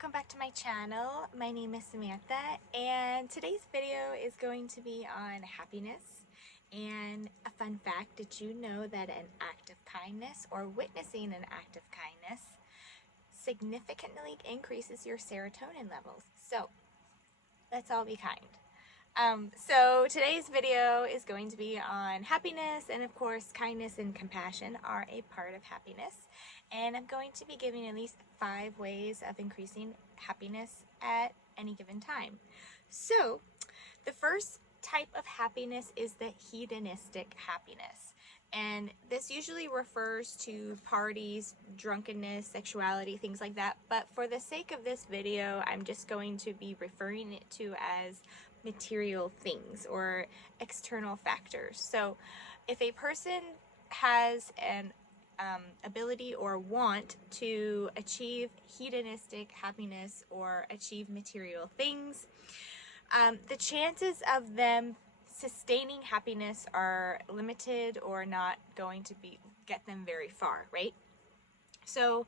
welcome back to my channel. My name is Samantha, and today's video is going to be on happiness. And a fun fact, did you know that an act of kindness or witnessing an act of kindness significantly increases your serotonin levels? So let's all be kind. So today's video is going to be on happiness, and of course kindness and compassion are a part of happiness, and I'm going to be giving at least 5 ways of increasing happiness at any given time. So the first type of happiness is the hedonistic happiness, and this usually refers to parties, drunkenness, sexuality, things like that, but for the sake of this video I'm just going to be referring it to as material things or external factors. So if a person has an ability or want to achieve hedonistic happiness or achieve material things, the chances of them sustaining happiness are limited or not going to get them very far, right? So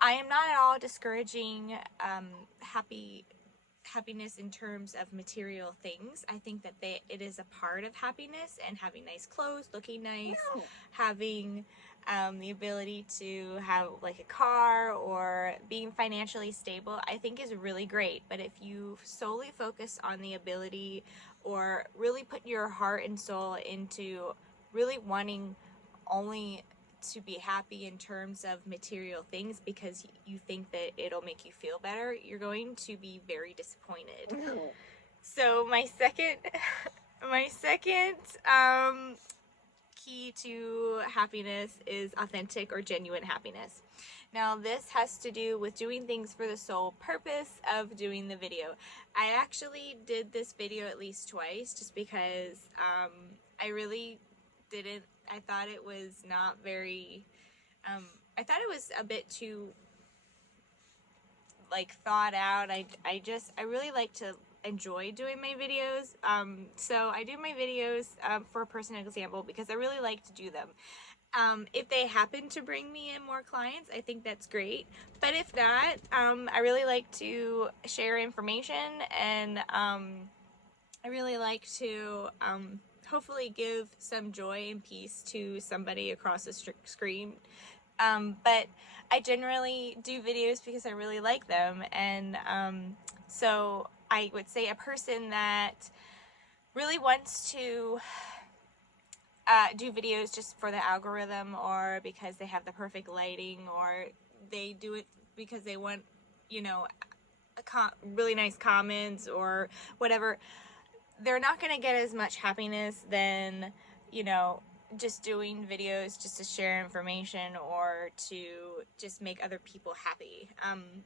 I am not at all discouraging happiness in terms of material things. I think that it is a part of happiness, and having nice clothes, looking nice, having the ability to have like a car or being financially stable, I think is really great. But if you solely focus on the ability or really put your heart and soul into really wanting only to be happy in terms of material things because you think that it'll make you feel better, you're going to be very disappointed. So my second key to happiness is authentic or genuine happiness. Now this has to do with doing things for the sole purpose of doing the video. I actually did this video at least twice just because I really didn't. I thought it was not very, I thought it was a bit too like thought out. I really like to enjoy doing my videos. So I do my videos for a personal example because I really like to do them. If they happen to bring me in more clients, I think that's great. But if not, I really like to share information, and I really like to hopefully give some joy and peace to somebody across the screen. But I generally do videos because I really like them, and so I would say a person that really wants to do videos just for the algorithm, or because they have the perfect lighting, or they do it because they want, you know, really nice comments or whatever, they're not going to get as much happiness than, you know, just doing videos just to share information or to just make other people happy.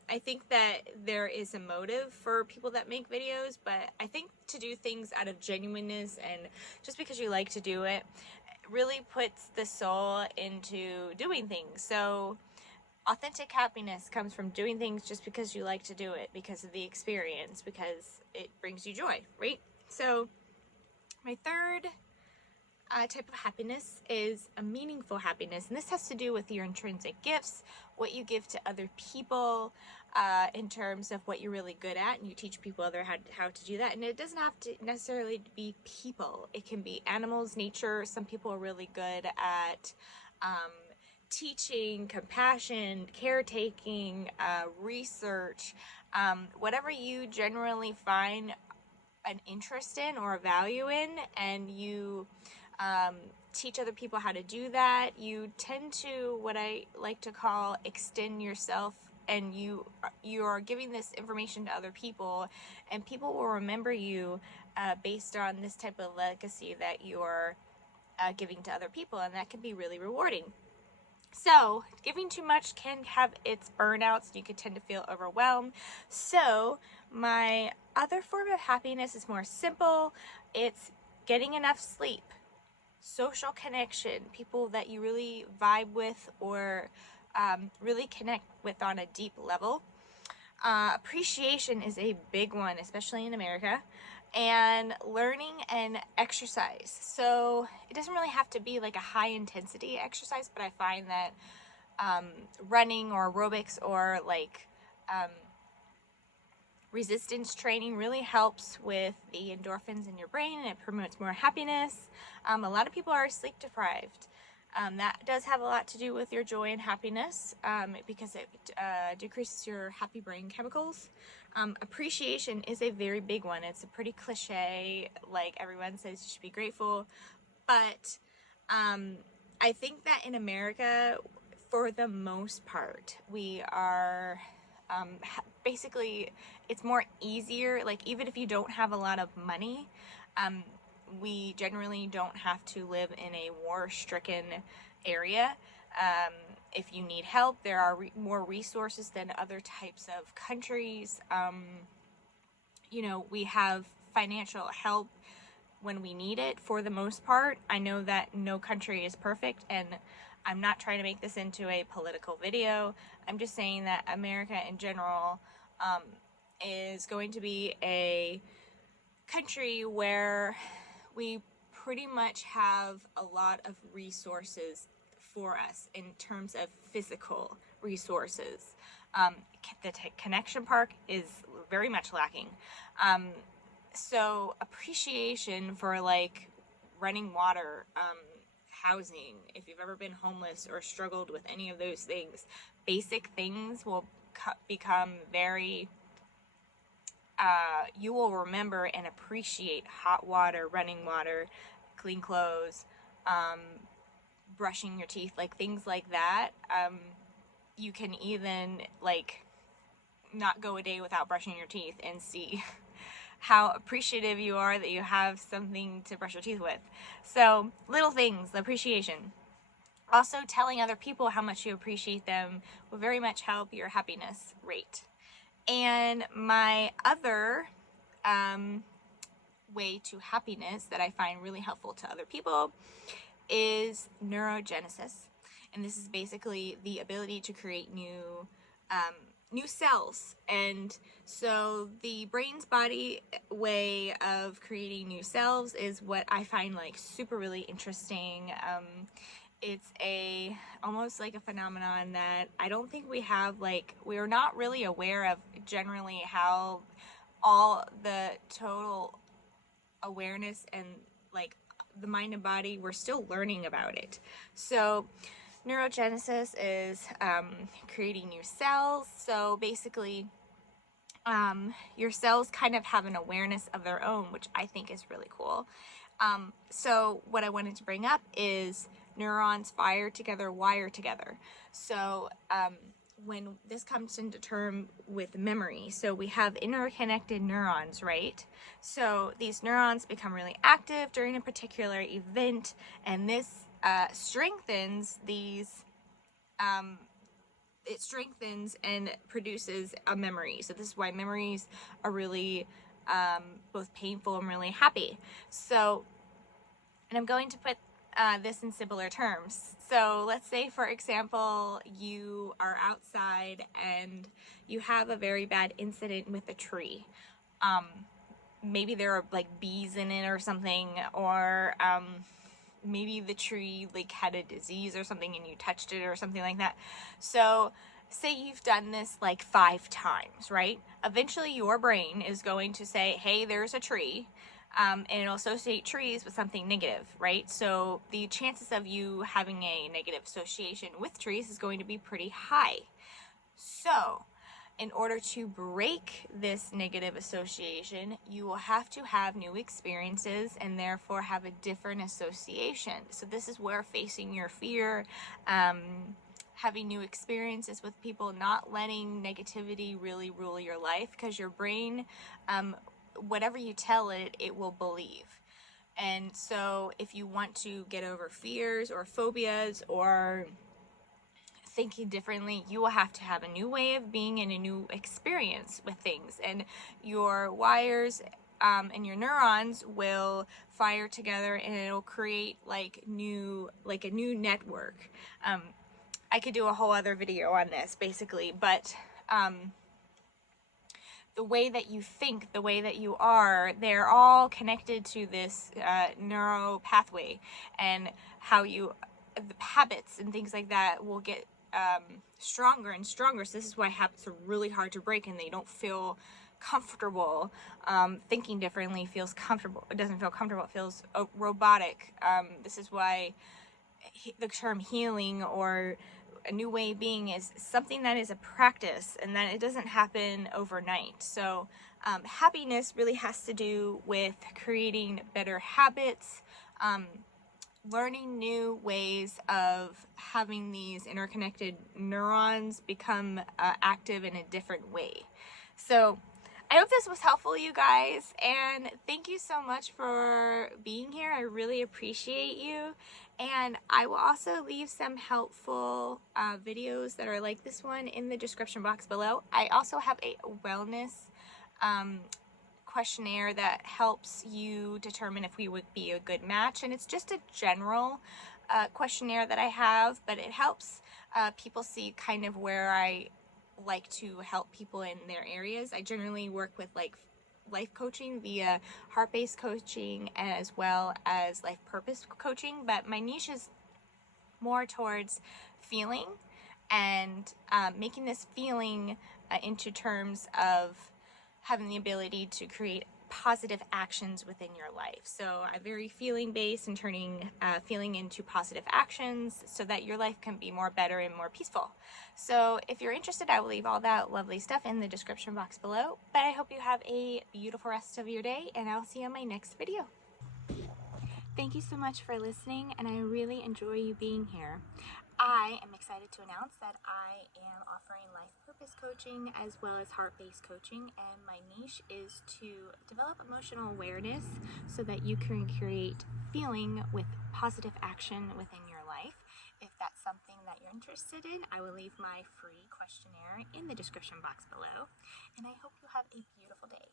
I think that there is a motive for people that make videos, but I think to do things out of genuineness and just because you like to do it really puts the soul into doing things. So authentic happiness comes from doing things just because you like to do it, because of the experience, because it brings you joy, right? So my third type of happiness is a meaningful happiness, and this has to do with your intrinsic gifts, what you give to other people, in terms of what you're really good at, and you teach people how to do that. And it doesn't have to necessarily be people. It can be animals, nature. Some people are really good at teaching, compassion, caretaking, research, whatever you generally find an interest in or a value in, and you teach other people how to do that, you tend to, what I like to call, extend yourself, and you are giving this information to other people, and people will remember you based on this type of legacy that you're giving to other people, and that can be really rewarding. So giving too much can have its burnouts, and you can tend to feel overwhelmed. So my other form of happiness is more simple. It's getting enough sleep, social connection, people that you really vibe with or really connect with on a deep level. Appreciation is a big one, especially in America. And learning and exercise. So it doesn't really have to be like a high intensity exercise, but I find that running or aerobics or like Resistance training really helps with the endorphins in your brain, and it promotes more happiness. A lot of people are sleep deprived. That does have a lot to do with your joy and happiness, because it decreases your happy brain chemicals. Appreciation is a very big one. It's a pretty cliche, like everyone says you should be grateful, but I think that in America, for the most part, we are basically, it's more easier, like even if you don't have a lot of money, we generally don't have to live in a war-stricken area. If you need help, there are more resources than other types of countries. You know, we have financial help when we need it for the most part. I know that no country is perfect, and I'm not trying to make this into a political video. I'm just saying that America in general is going to be a country where we pretty much have a lot of resources for us in terms of physical resources. The connection park is very much lacking. So appreciation for like running water, housing, if you've ever been homeless or struggled with any of those things, basic things will become very, you will remember and appreciate hot water, running water, clean clothes, brushing your teeth, like things like that. You can even like not go a day without brushing your teeth and see how appreciative you are that you have something to brush your teeth with. So little things, appreciation. Also, telling other people how much you appreciate them will very much help your happiness rate. And my other way to happiness that I find really helpful to other people is neurogenesis. And this is basically the ability to create new cells. And so the brain's body way of creating new cells is what I find like super really interesting. It's almost like a phenomenon that I don't think we have, like, we're not really aware of generally how all the total awareness and like the mind and body, we're still learning about it. So neurogenesis is creating new cells. So basically, your cells kind of have an awareness of their own, which I think is really cool. So what I wanted to bring up is neurons fire together, wire together. So when this comes into term with memory, so we have interconnected neurons, right? So these neurons become really active during a particular event, and this strengthens these, it strengthens and produces a memory. So this is why memories are really both painful and really happy. So, and I'm going to put this in simpler terms. So let's say, for example, you are outside and you have a very bad incident with a tree. Maybe there are like bees in it or something, or maybe the tree like had a disease or something and you touched it or something like that. So say you've done this like 5 times, right? Eventually your brain is going to say, hey, there's a tree. And it'll associate trees with something negative, right? So the chances of you having a negative association with trees is going to be pretty high. So in order to break this negative association, you will have to have new experiences and therefore have a different association. So this is where facing your fear, having new experiences with people, not letting negativity really rule your life, because your brain, whatever you tell it, it will believe. And so if you want to get over fears or phobias or thinking differently, you will have to have a new way of being and a new experience with things, and your wires and your neurons will fire together, and it'll create like a new network. I could do a whole other video on this basically, but the way that you think, the way that you are, they're all connected to this neuro pathway, and how you, the habits and things like that will get stronger and stronger. So this is why habits are really hard to break, and they don't feel comfortable. Thinking differently feels comfortable. It doesn't feel comfortable. It feels robotic. This is why the term healing or a new way of being is something that is a practice and that it doesn't happen overnight. So happiness really has to do with creating better habits, learning new ways of having these interconnected neurons become active in a different way. So I hope this was helpful, you guys, and thank you so much for being here. I really appreciate you, and I will also leave some helpful videos that are like this one in the description box below. I also have a wellness questionnaire that helps you determine if we would be a good match, and it's just a general questionnaire that I have, but it helps people see kind of where I like to help people in their areas. I generally work with like life coaching via heart-based coaching as well as life purpose coaching, but my niche is more towards feeling and making this feeling into terms of having the ability to create positive actions within your life. So I'm very feeling based and turning feeling into positive actions so that your life can be more better and more peaceful. So if you're interested, I will leave all that lovely stuff in the description box below. But I hope you have a beautiful rest of your day, and I'll see you in my next video. Thank you so much for listening, and I really enjoy you being here. I am excited to announce that I am offering life purpose coaching as well as heart-based coaching, and my niche is to develop emotional awareness so that you can create feeling with positive action within your life. If that's something that you're interested in, I will leave my free questionnaire in the description box below, and I hope you have a beautiful day.